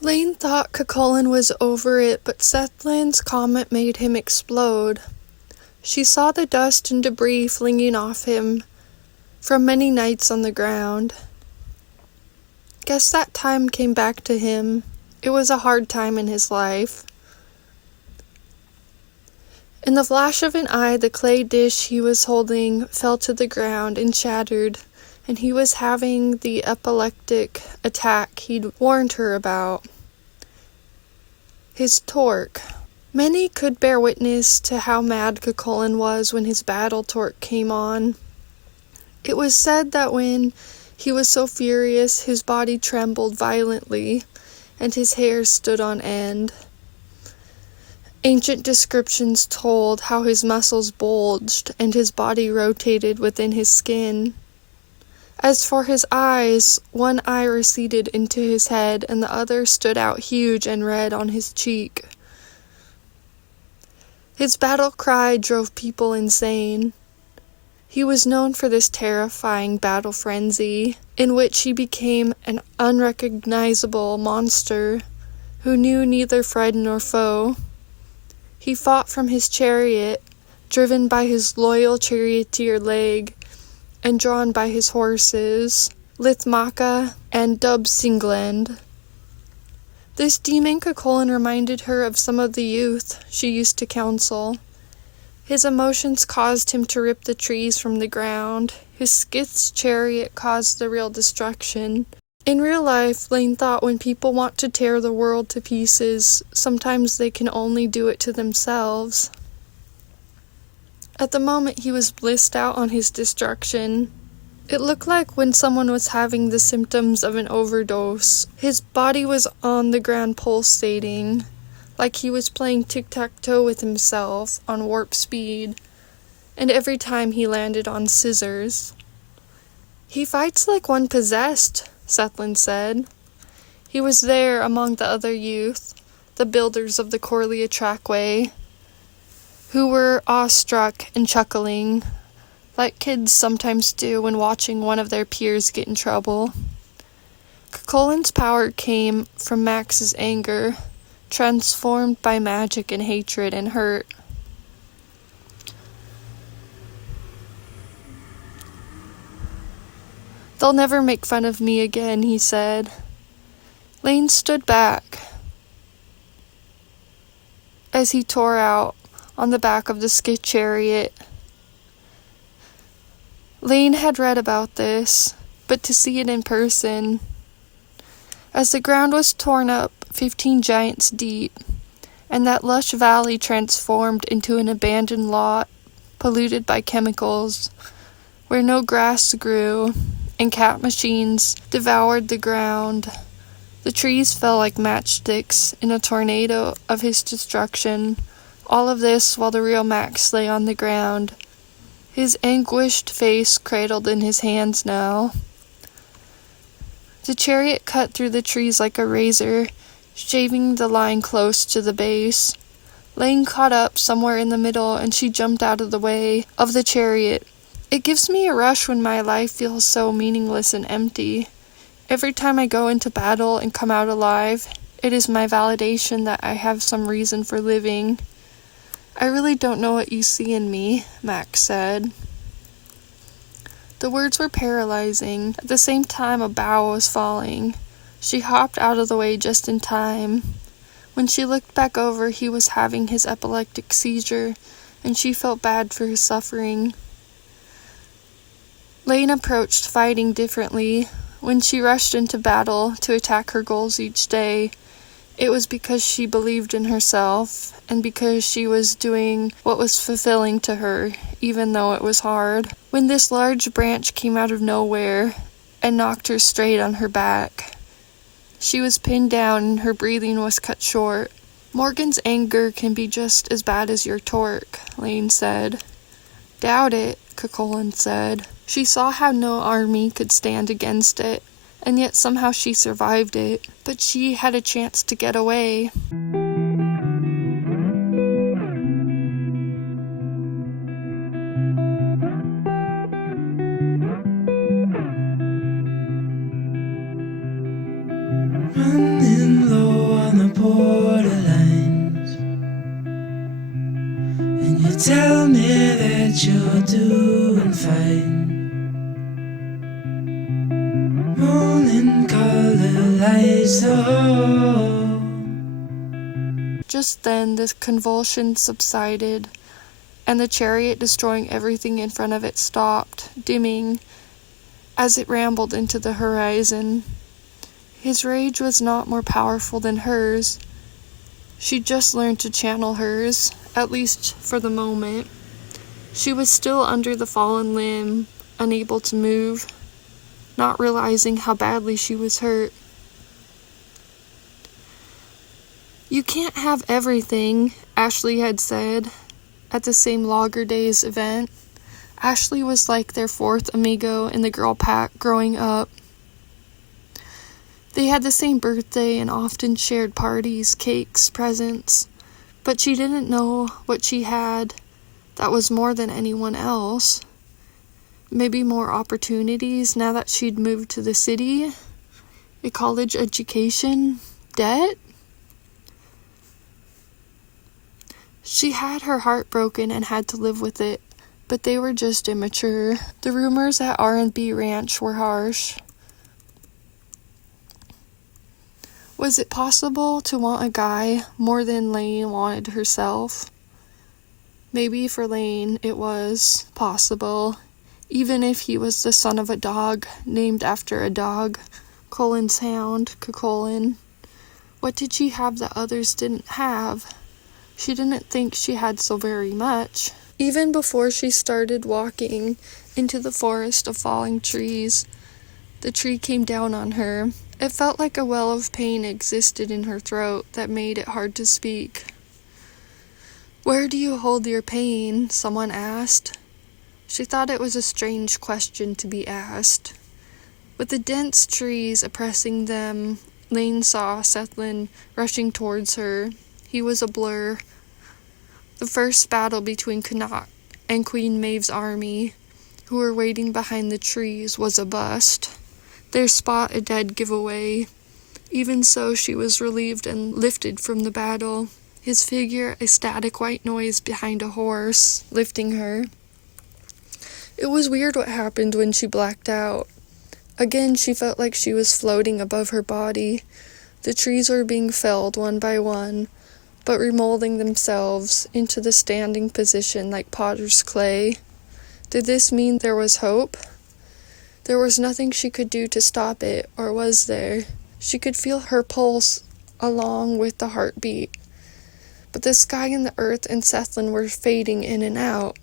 Laine thought Cuchulain was over it, but Sethlind's comment made him explode. She saw the dust and debris flinging off him from many nights on the ground. Guess that time came back to him. It was a hard time in his life. In the flash of an eye, the clay dish he was holding fell to the ground and shattered, and he was having the epileptic attack he'd warned her about. His torque. Many could bear witness to how mad Cuchulain was when his battle torque came on. It was said that when he was so furious, his body trembled violently, and his hair stood on end. Ancient descriptions told how his muscles bulged and his body rotated within his skin. As for his eyes, one eye receded into his head and the other stood out huge and red on his cheek. His battle cry drove people insane. He was known for this terrifying battle frenzy, in which he became an unrecognizable monster who knew neither friend nor foe. He fought from his chariot, driven by his loyal charioteer Laine, and drawn by his horses, Lithmacha and Dubsingland. This demon Cuchulain reminded her of some of the youth she used to counsel. His emotions caused him to rip the trees from the ground. His Skith's chariot caused the real destruction. In real life, Laine thought when people want to tear the world to pieces, sometimes they can only do it to themselves. At the moment he was blissed out on his destruction. It looked like when someone was having the symptoms of an overdose. His body was on the ground pulsating, like he was playing tic-tac-toe with himself on warp speed, and every time he landed on scissors. "He fights like one possessed," Sethlind said. He was there among the other youth, the builders of the Corlea Trackway, who were awestruck and chuckling, like kids sometimes do when watching one of their peers get in trouble. Cuchulain's power came from Max's anger, transformed by magic and hatred and hurt. "They'll never make fun of me again," he said. Laine stood back as he tore out on the back of the Skith chariot. Laine had read about this, but to see it in person. As the ground was torn up 15 giants deep, and that lush valley transformed into an abandoned lot, polluted by chemicals, where no grass grew, and cat machines devoured the ground. The trees fell like matchsticks in a tornado of his destruction. All of this while the real Max lay on the ground, his anguished face cradled in his hands now. The chariot cut through the trees like a razor, shaving the line close to the base. Laine caught up somewhere in the middle, and she jumped out of the way of the chariot. "It gives me a rush when my life feels so meaningless and empty. Every time I go into battle and come out alive, it is my validation that I have some reason for living." "I really don't know what you see in me," Max said. The words were paralyzing. At the same time, a bough was falling. She hopped out of the way just in time. When she looked back over, he was having his epileptic seizure, and she felt bad for his suffering. Laine approached fighting differently. When she rushed into battle to attack her goals each day, it was because she believed in herself, and because she was doing what was fulfilling to her, even though it was hard. When this large branch came out of nowhere and knocked her straight on her back, she was pinned down and her breathing was cut short. "Morgan's anger can be just as bad as your torque," Laine said. "Doubt it," Cuchulain said. She saw how no army could stand against it, and yet somehow she survived it. But she had a chance to get away. Running low that you're doing fine. Morning color lights the hall. Just then the convulsion subsided, and the chariot destroying everything in front of it stopped, dimming, as it rambled into the horizon. His rage was not more powerful than hers. She'd just learned to channel hers, at least for the moment. She was still under the fallen limb, unable to move, not realizing how badly she was hurt. "You can't have everything," Ashley had said at the same Lager Days event. Ashley was like their fourth amigo in the girl pack growing up. They had the same birthday and often shared parties, cakes, presents, but she didn't know what she had that was more than anyone else. Maybe more opportunities now that she'd moved to the city, a college education, debt. She had her heart broken and had to live with it, but they were just immature. The rumors at R&B Ranch were harsh. Was it possible to want a guy more than Laine wanted herself? Maybe for Laine it was possible, even if he was the son of a dog named after a dog, Cuchulain's hound, Cuchulain. What did she have that others didn't have? She didn't think she had so very much. Even before she started walking into the forest of falling trees, the tree came down on her. It felt like a well of pain existed in her throat that made it hard to speak. "Where do you hold your pain?" someone asked. She thought it was a strange question to be asked. With the dense trees oppressing them, Laine saw Sethlin rushing towards her. He was a blur. The first battle between Connacht and Queen Mebd's army, who were waiting behind the trees, was a bust. Their spot a dead giveaway. Even so, she was relieved and lifted from the battle. His figure a static white noise behind a horse, lifting her. It was weird what happened when she blacked out. Again, she felt like she was floating above her body. The trees were being felled one by one, but remolding themselves into the standing position like potter's clay. Did this mean there was hope? There was nothing she could do to stop it, or was there? She could feel her pulse along with the heartbeat. But the sky and the earth and Sethlin were fading in and out.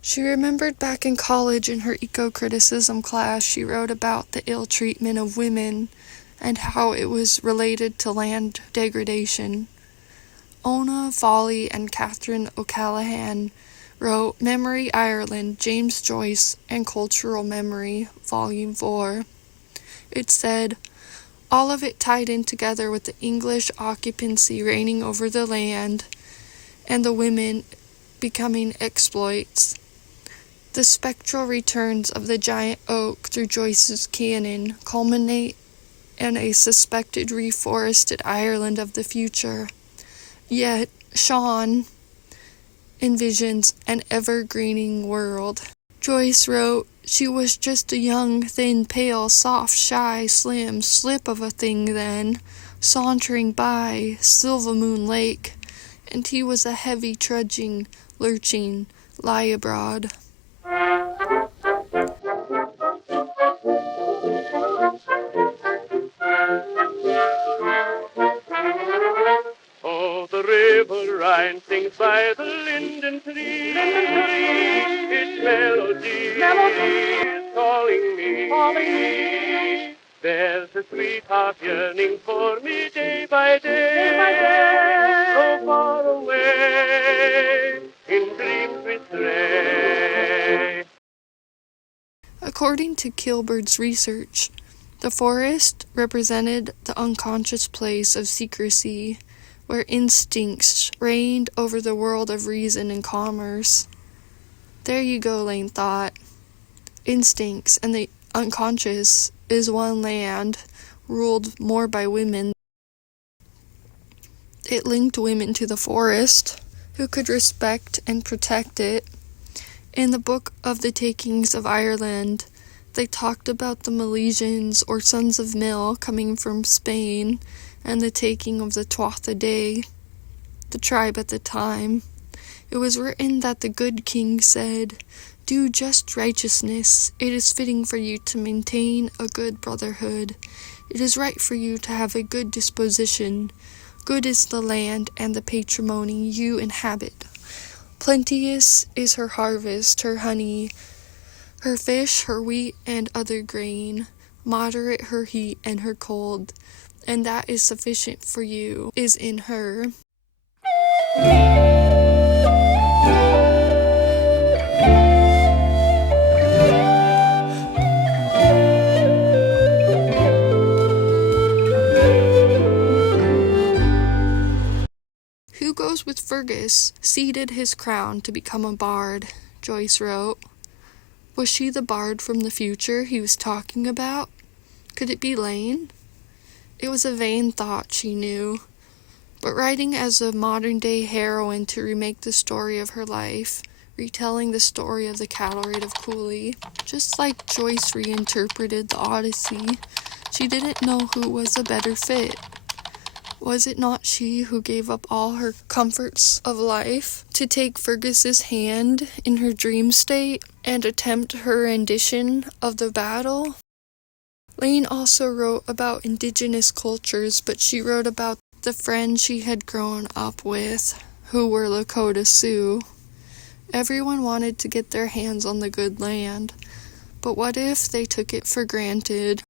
She remembered back in college in her eco-criticism class she wrote about the ill treatment of women and how it was related to land degradation. Ona Foley and Catherine O'Callaghan wrote Memory Ireland, James Joyce and Cultural Memory, Volume 4. It said, all of it tied in together with the English occupancy reigning over the land and the women becoming exploits. The spectral returns of the giant oak through Joyce's canon culminate in a suspected reforested Ireland of the future. Yet, Sean envisions an ever-greening world. Joyce wrote, she was just a young, thin, pale, soft, shy, slim slip of a thing then, sauntering by Silvermoon Lake, and he was a heavy, trudging, lurching, lie abroad. Oh, the river Rhine sings by the linden tree. Its melody is calling me. There's a sweetheart yearning for me day by day. So far away, in dreams we stray. According to Kilbert's research, the forest represented the unconscious place of secrecy, where instincts reigned over the world of reason and commerce. There you go, Laine thought. Instincts and the unconscious is one land, ruled more by women. It linked women to the forest, who could respect and protect it. In the book of the takings of Ireland, they talked about the Milesians, or sons of Mill, coming from Spain, and the taking of the Tuatha Dé, the tribe at the time. It was written that the good king said, "Do just righteousness. It is fitting for you to maintain a good brotherhood. It is right for you to have a good disposition. Good is the land and the patrimony you inhabit. Plenteous is her harvest, her honey, her fish, her wheat, and other grain. Moderate her heat and her cold, and that is sufficient for you, is in her." "Who goes with Fergus, ceded his crown to become a bard," Joyce wrote. Was she the bard from the future he was talking about? Could it be Laine? It was a vain thought, she knew, but writing as a modern-day heroine to remake the story of her life, retelling the story of the Cattle Raid of Cooley, just like Joyce reinterpreted the Odyssey, she didn't know who was a better fit. Was it not she who gave up all her comforts of life to take Fergus's hand in her dream state and attempt her rendition of the battle? Laine also wrote about indigenous cultures, but she wrote about the friends she had grown up with, who were Lakota Sioux. Everyone wanted to get their hands on the good land, but what if they took it for granted